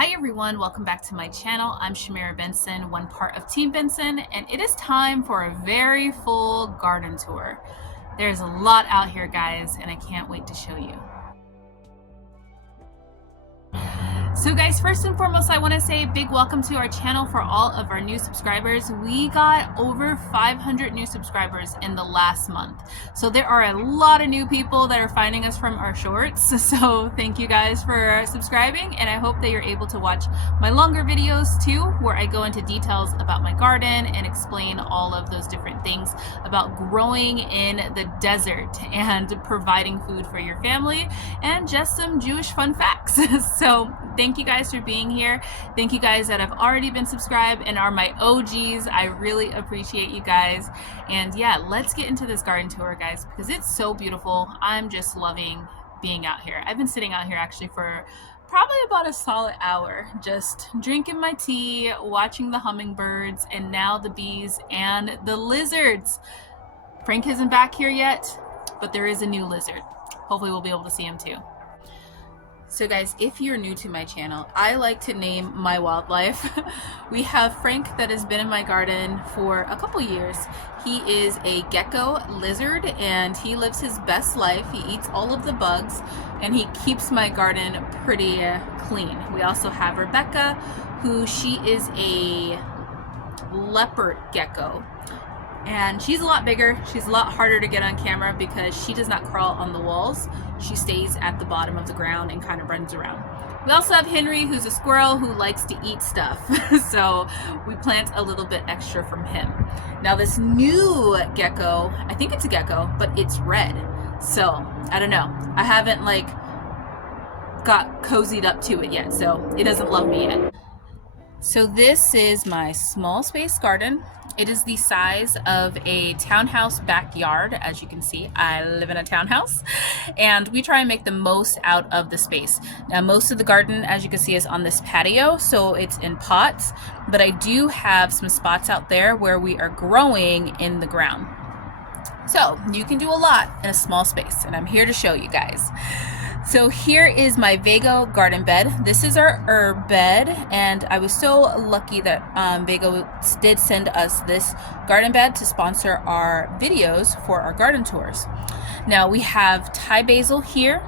Hi everyone, welcome back to my channel. I'm Shamira Benson, one part of Team Benson, and it is time for a very full garden tour. There's a lot out here, guys, and I can't wait to show you. So guys, first and foremost, I want to say a big welcome to our channel for all of our new subscribers. We got over 500 new subscribers in the last month. So there are a lot of new people that are finding us from our shorts. So thank you guys for subscribing, and I hope that you're able to watch my longer videos too, where I go into details about my garden and explain all of those different things about growing in the desert and providing food for your family and just some Jewish fun facts. So thank you guys for being here. Thank you guys that have already been subscribed and are my OGs. I really appreciate you guys. And yeah, let's get into this garden tour, guys, because it's so beautiful. I'm just loving being out here. I've been sitting out here actually for probably about a solid hour, just drinking my tea, watching the hummingbirds, and now the bees and the lizards. Frank isn't back here yet, but there is a new lizard. Hopefully we'll be able to see him too. So guys, if you're new to my channel, I like to name my wildlife. We have Frank that has been in my garden for a couple years. He is a gecko lizard and he lives his best life. He eats all of the bugs and he keeps my garden pretty clean. We also have Rebecca, who she is a leopard gecko. And she's a lot bigger. She's a lot harder to get on camera because she does not crawl on the walls. She stays at the bottom of the ground and kind of runs around. We also have Henry, who's a squirrel who likes to eat stuff. So we plant a little bit extra from him. Now this new gecko, I think it's a gecko, but it's red. So I don't know. I haven't got cozied up to it yet, so it doesn't love me yet. So this is my small space garden. It is the size of a townhouse backyard. As you can see, I live in a townhouse and we try and make the most out of the space. Now most of the garden, as you can see, is on this patio, so it's in pots, but I do have some spots out there where we are growing in the ground. So you can do a lot in a small space, and I'm here to show you guys. So here is my Vego garden bed. This is our herb bed, and I was so lucky that Vego did send us this garden bed to sponsor our videos for our garden tours. Now we have Thai basil here,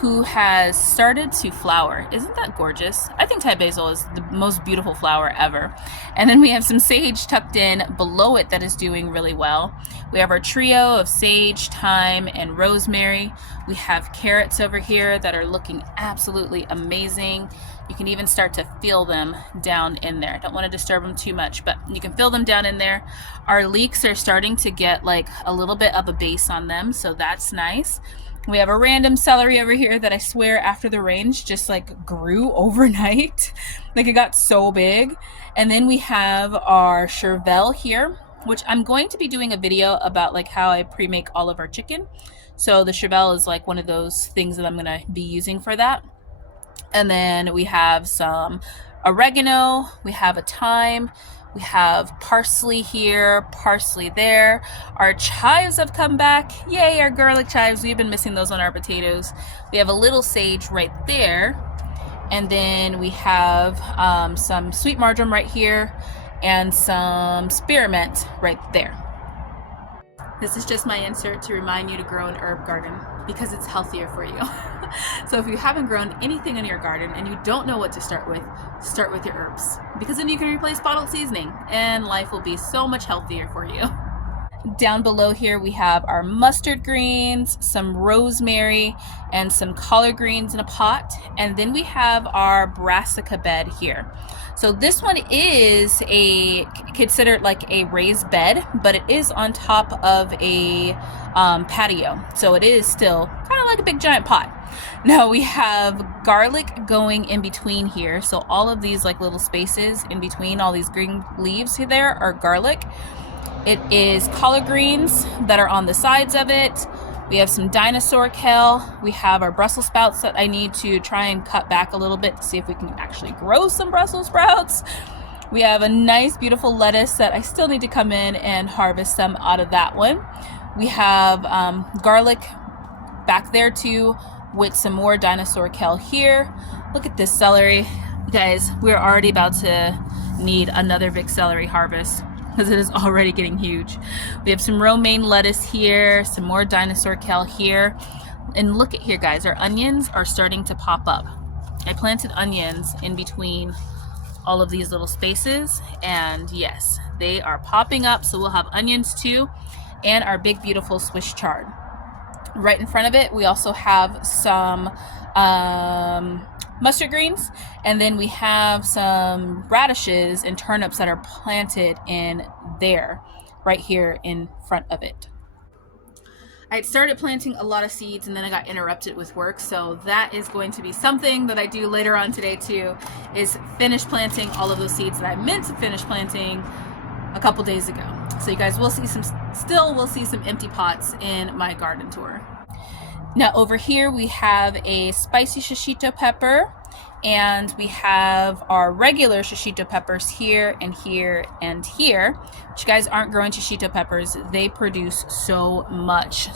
who has started to flower. Isn't that gorgeous? I think Thai basil is the most beautiful flower ever. And then we have some sage tucked in below it that is doing really well. We have our trio of sage, thyme, and rosemary. We have carrots over here that are looking absolutely amazing. You can even start to feel them down in there. I don't want to disturb them too much, but you can feel them down in there. Our leeks are starting to get a little bit of a base on them, so that's nice. We have a random celery over here that I swear after the rains just grew overnight. It got so big. And then we have our chervil here, which I'm going to be doing a video about how I pre-make all of our chicken. So the chervil is one of those things that I'm going to be using for that. And then we have some oregano, we have a thyme, we have parsley here, parsley there. Our chives have come back. Yay, our garlic chives. We've been missing those on our potatoes. We have a little sage right there. And then we have some sweet marjoram right here and some spearmint right there. This is just my insert to remind you to grow an herb garden because it's healthier for you. So if you haven't grown anything in your garden and you don't know what to start with your herbs, because then you can replace bottled seasoning and life will be so much healthier for you. Down below here we have our mustard greens, some rosemary, and some collard greens in a pot. And then we have our brassica bed here. So this one is considered a raised bed, but it is on top of a patio. So it is still kind of like a big giant pot. Now we have garlic going in between here. So all of these little spaces in between all these green leaves here there are garlic. It is collard greens that are on the sides of it. We have some dinosaur kale. We have our Brussels sprouts that I need to try and cut back a little bit to see if we can actually grow some Brussels sprouts. We have a nice, beautiful lettuce that I still need to come in and harvest some out of that one. We have garlic back there too, with some more dinosaur kale here. Look at this celery. Guys, we're already about to need another big celery harvest because it is already getting huge. We have some romaine lettuce here, some more dinosaur kale here. And look at here, guys, our onions are starting to pop up. I planted onions in between all of these little spaces, and yes, they are popping up. So we'll have onions too, and our big beautiful Swiss chard. Right in front of it, we also have some mustard greens, and then we have some radishes and turnips that are planted in there, right here in front of it. I had started planting a lot of seeds and then I got interrupted with work, so that is going to be something that I do later on today too, is finish planting all of those seeds that I meant to finish planting a couple days ago. So you guys will see some empty pots in my garden tour. Now over here we have a spicy shishito pepper, and we have our regular shishito peppers here and here and here. But you guys aren't growing shishito peppers. They produce so much.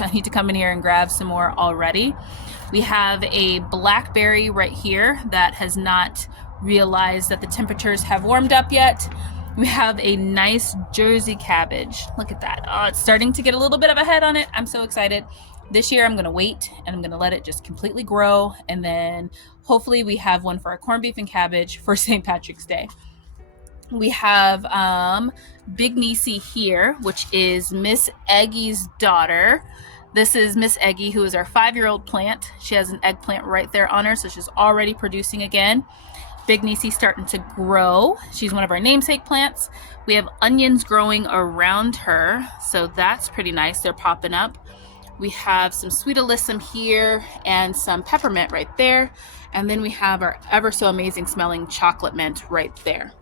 I need to come in here and grab some more already. We have a blackberry right here that has not realized that the temperatures have warmed up yet. We have a nice Jersey cabbage. Look at that. Oh, it's starting to get a little bit of a head on it. I'm so excited. This year I'm going to wait and I'm going to let it just completely grow, and then hopefully we have one for our corned beef and cabbage for St. Patrick's Day. We have Big Nisi here, which is Miss Eggy's daughter. This is Miss Eggy, who is our 5-year-old plant. She has an eggplant right there on her, so she's already producing again. Big Nisi starting to grow. She's one of our namesake plants. We have onions growing around her, so that's pretty nice. They're popping up. We have some sweet alyssum here and some peppermint right there. And then we have our ever so amazing smelling chocolate mint right there.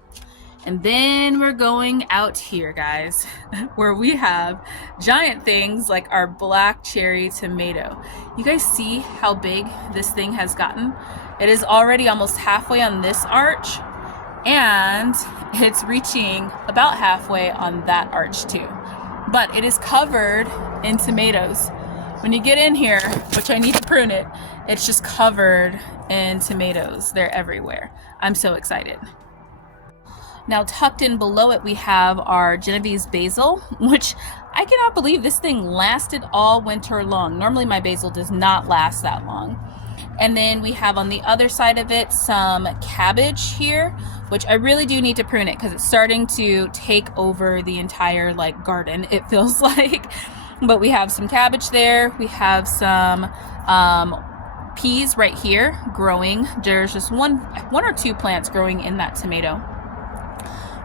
And then we're going out here, guys, where we have giant things like our black cherry tomato. You guys see how big this thing has gotten? It is already almost halfway on this arch, and it's reaching about halfway on that arch too. But it is covered in tomatoes. When you get in here, which I need to prune it, it's just covered in tomatoes. They're everywhere. I'm so excited. Now tucked in below it, we have our Genovese basil, which I cannot believe this thing lasted all winter long. Normally my basil does not last that long. And then we have on the other side of it some cabbage here, which I really do need to prune it because it's starting to take over the entire garden, it feels like. But we have some cabbage there. We have some peas right here growing. There's just one or two plants growing in that tomato.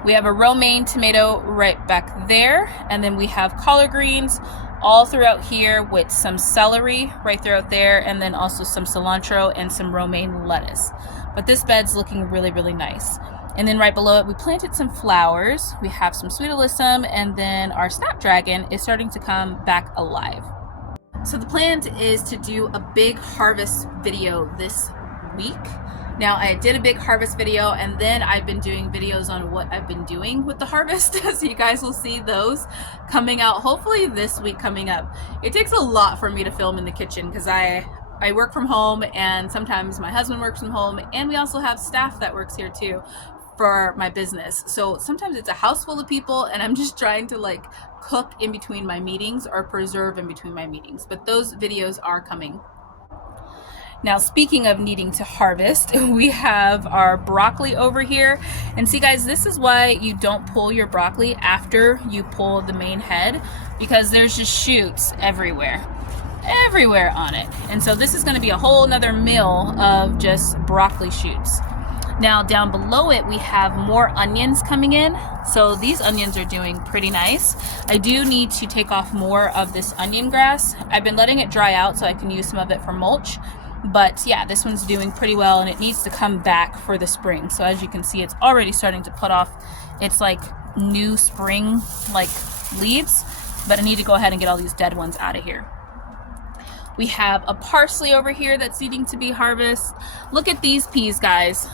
We have a romaine tomato right back there. And then we have collard greens all throughout here with some celery right throughout there. And then also some cilantro and some romaine lettuce. But this bed's looking really, really nice. And then right below it, we planted some flowers. We have some sweet alyssum, and then our snapdragon is starting to come back alive. So the plan is to do a big harvest video this week. Now I did a big harvest video, and then I've been doing videos on what I've been doing with the harvest. So you guys will see those coming out hopefully this week coming up. It takes a lot for me to film in the kitchen because I work from home, and sometimes my husband works from home, and we also have staff that works here too for my business. So sometimes it's a house full of people and I'm just trying to cook in between my meetings or preserve in between my meetings. But those videos are coming. Now, speaking of needing to harvest, we have our broccoli over here. And see guys, this is why you don't pull your broccoli after you pull the main head, because there's just shoots everywhere on it. And so this is going to be a whole nother meal of just broccoli shoots. Now down below it, we have more onions coming in. So these onions are doing pretty nice. I do need to take off more of this onion grass. I've been letting it dry out so I can use some of it for mulch. But yeah, this one's doing pretty well, and it needs to come back for the spring. So as you can see, it's already starting to put off its new spring leaves, but I need to go ahead and get all these dead ones out of here. We have a parsley over here that's needing to be harvested. Look at these peas, guys.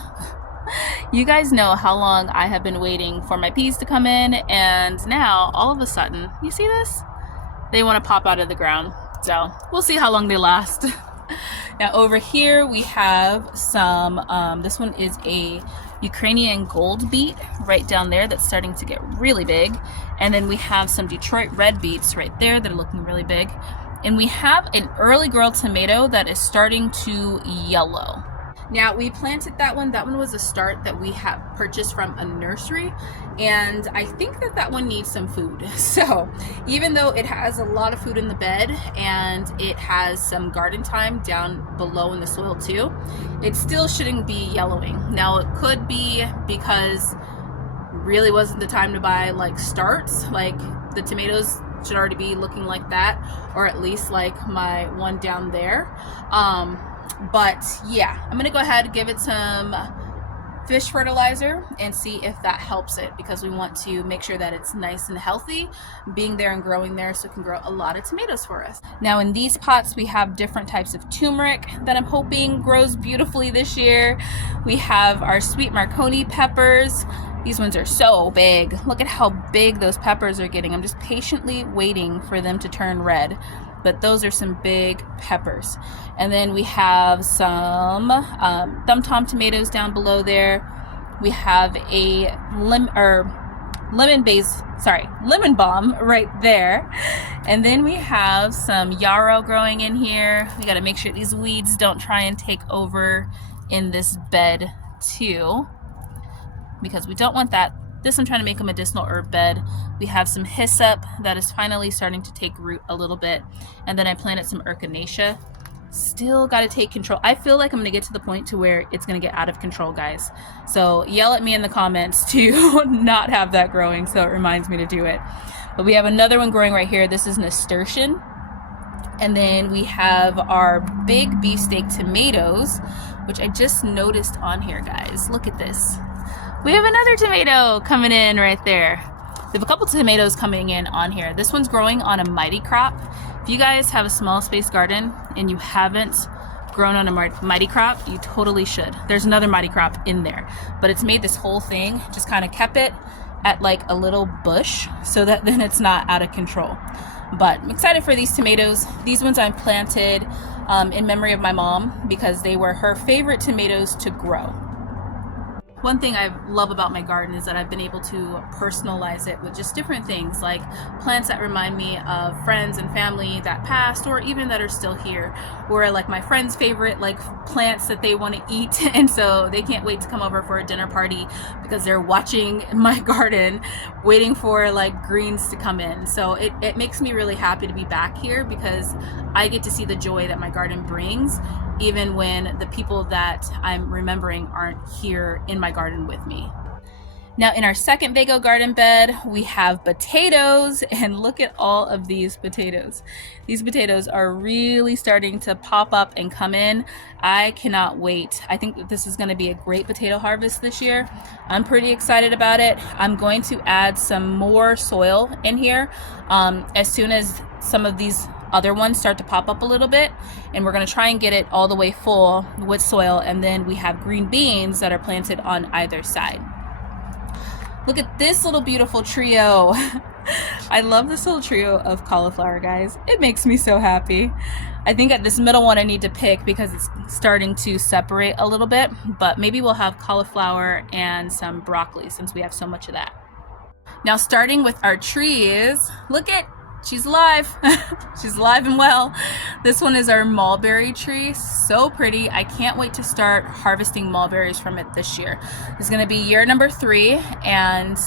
You guys know how long I have been waiting for my peas to come in, and now all of a sudden, you see this? They want to pop out of the ground. So we'll see how long they last. Now over here we have some, this one is a Ukrainian gold beet right down there that's starting to get really big. And then we have some Detroit red beets right there that are looking really big. And we have an early girl tomato that is starting to yellow. Now we planted that one. That one was a start that we have purchased from a nursery, and I think that that one needs some food. So even though it has a lot of food in the bed and it has some garden time down below in the soil too, it still shouldn't be yellowing. Now it could be because really wasn't the time to buy like starts, like the tomatoes should already be looking like that, or at least like my one down there. But yeah, I'm gonna go ahead and give it some fish fertilizer and see if that helps it, because we want to make sure that it's nice and healthy being there and growing there, so it can grow a lot of tomatoes for us. Now in these pots we have different types of turmeric that I'm hoping grows beautifully this year. We have our sweet Marconi peppers. These ones are so big. Look at how big those peppers are getting. I'm just patiently waiting for them to turn red. But those are some big peppers. And then we have some thumb tom tomatoes down below there. We have a lemon balm right there. And then we have some yarrow growing in here. We got to make sure these weeds don't try and take over in this bed too, because we don't want that. This I'm trying to make a medicinal herb bed. We have some hyssop that is finally starting to take root a little bit. And then I planted some echinacea. Still got to take control. I feel like I'm going to get to the point to where it's going to get out of control, guys. So yell at me in the comments to not have that growing, so it reminds me to do it. But we have another one growing right here. This is nasturtium. And then we have our big beefsteak tomatoes, which I just noticed on here, guys. Look at this. We have another tomato coming in right there. We have a couple tomatoes coming in on here. This one's growing on a mighty crop. If you guys have a small space garden and you haven't grown on a mighty crop, you totally should. There's another mighty crop in there, but it's made this whole thing, just kind of kept it at like a little bush so that then it's not out of control. But I'm excited for these tomatoes. These ones I planted in memory of my mom because they were her favorite tomatoes to grow. One thing I love about my garden is that I've been able to personalize it with just different things, like plants that remind me of friends and family that passed, or even that are still here, or like my friends' favorite like plants that they want to eat, and so they can't wait to come over for a dinner party because they're watching my garden waiting for like greens to come in. So it makes me really happy to be back here because I get to see the joy that my garden brings, even when the people that I'm remembering aren't here in my garden with me. Now in our second Vego garden bed, we have potatoes, and look at all of these potatoes. These potatoes are really starting to pop up and come in. I cannot wait. I think that this is going to be a great potato harvest this year. I'm pretty excited about it. I'm going to add some more soil in here as soon as some of these other ones start to pop up a little bit, and we're going to try and get it all the way full with soil. And then we have green beans that are planted on either side. Look at this little beautiful trio. I love this little trio of cauliflower, guys. It makes me so happy. I think at this middle one I need to pick because it's starting to separate a little bit, but maybe we'll have cauliflower and some broccoli since we have so much of that. Now starting with our trees, look at, she's alive. She's alive and well. This one is our mulberry tree. So pretty. I can't wait to start harvesting mulberries from it this year. It's going to be year number 3, and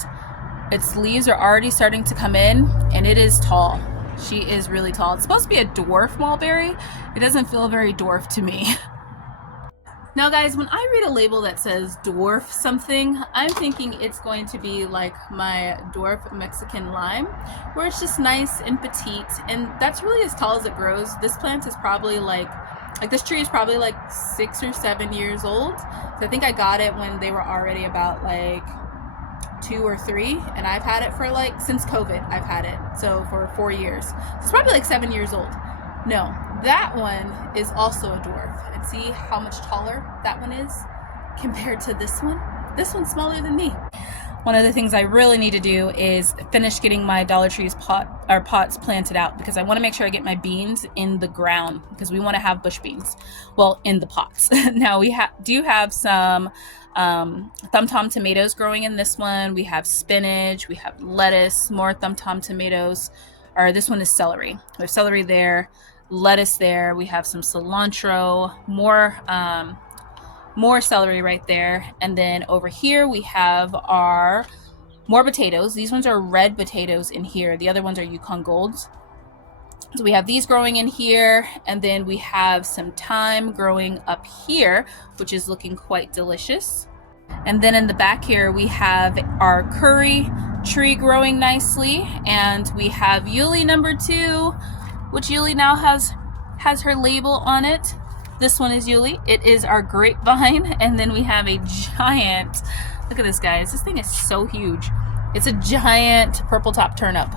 its leaves are already starting to come in, and it is tall. She is really tall. It's supposed to be a dwarf mulberry. It doesn't feel very dwarf to me. Now guys, when I read a label that says dwarf something, I'm thinking it's going to be like my dwarf Mexican lime, where it's just nice and petite, and that's really as tall as it grows. This plant is probably like this tree is probably like 6 or 7 years old. So I think I got it when they were already about like 2 or 3, and I've had it for like since COVID. I've had it so for 4 years. So it's probably like 7 years old. No, that one is also a dwarf. And see how much taller that one is compared to this one? This one's smaller than me. one of the things I really need to do is finish getting my Dollar Tree's pots planted out, because I want to make sure I get my beans in the ground, because we want to have bush beans, well, in the pots. Now we do have some thumb tom tomatoes growing in this one. We have spinach, we have lettuce, more thumb tom tomatoes, or this one is celery. There's celery there, lettuce there. We have some cilantro, more celery right there. And then over here we have our more potatoes. These ones are red potatoes in here. The other ones are Yukon Golds. So we have these growing in here, and then we have some thyme growing up here, which is looking quite delicious. And then in the back here we have our curry tree growing nicely, and we have Yuli number 2, which Yuli now has her label on it. This one is Yuli. It is our grapevine. And then we have a giant, look at this, guys. This thing is so huge. It's a giant purple top turnip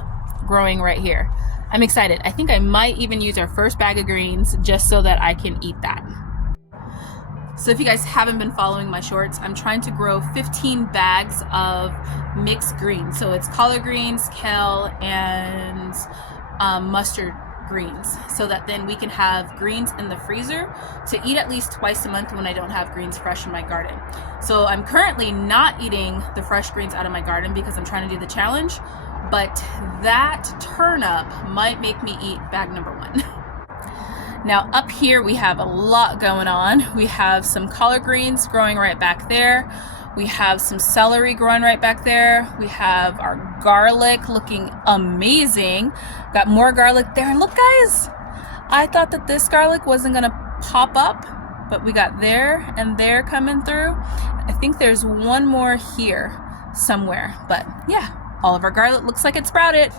growing right here. I'm excited. I think I might even use our first bag of greens just so that I can eat that. So if you guys haven't been following my shorts, I'm trying to grow 15 bags of mixed greens. So it's collard greens, kale, and mustard greens, so that then we can have greens in the freezer to eat at least twice a month when I don't have greens fresh in my garden. So I'm currently not eating the fresh greens out of my garden because I'm trying to do the challenge, but that turnip might make me eat bag number 1. Now up here we have a lot going on. We have some collard greens growing right back there. We have some celery growing right back there. We have our garlic looking amazing. Got more garlic there. And look, guys, I thought that this garlic wasn't gonna pop up, but we got there and there coming through. I think there's one more here somewhere, but yeah, all of our garlic looks like it sprouted.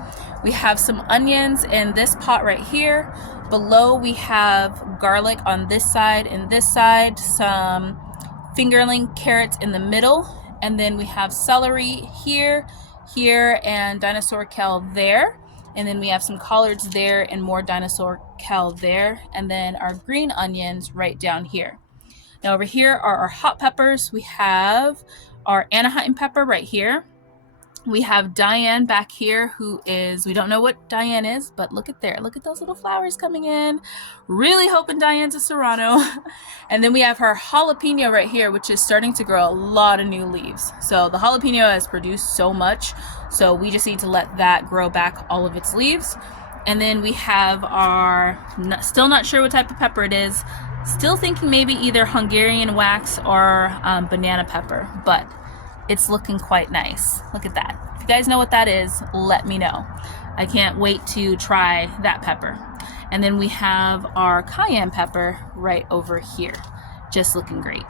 We have some onions in this pot right here. Below we have garlic on this side and this side, some fingerling carrots in the middle, and then we have celery here, and dinosaur kale there, and then we have some collards there and more dinosaur kale there, and then our green onions right down here. Now over here are our hot peppers. We have our Anaheim pepper right here. We have Diane back here, who is, we don't know what Diane is, but look at there. Look at those little flowers coming in. Really hoping Diane's a serrano. And then we have her jalapeno right here, which is starting to grow a lot of new leaves. So the jalapeno has produced so much, so we just need to let that grow back all of its leaves. And then we have our, still not sure what type of pepper it is. Still thinking maybe either Hungarian wax or banana pepper, but it's looking quite nice. Look at that. If you guys know what that is, let me know. I can't wait to try that pepper. And then we have our cayenne pepper right over here. Just looking great.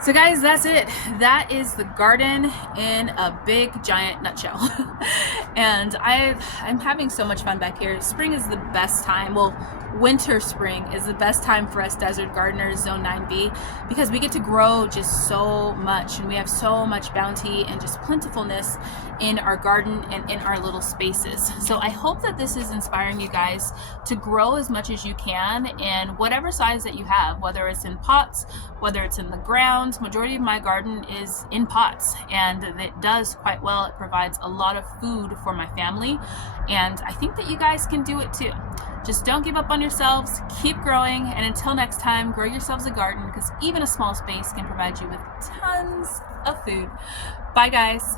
So guys, that's it. That is the garden in a big giant nutshell. And I'm having so much fun back here. Spring is the best time. Well, winter spring is the best time for us desert gardeners, zone 9B, because we get to grow just so much, and we have so much bounty and just plentifulness in our garden and in our little spaces. So I hope that this is inspiring you guys to grow as much as you can in whatever size that you have, whether it's in pots, whether it's in the ground. Majority of my garden is in pots, and it does quite well. It provides a lot of food for my family, and I think that you guys can do it too. Just don't give up on yourselves, keep growing, and until next time, grow yourselves a garden, because even a small space can provide you with tons of food. Bye guys.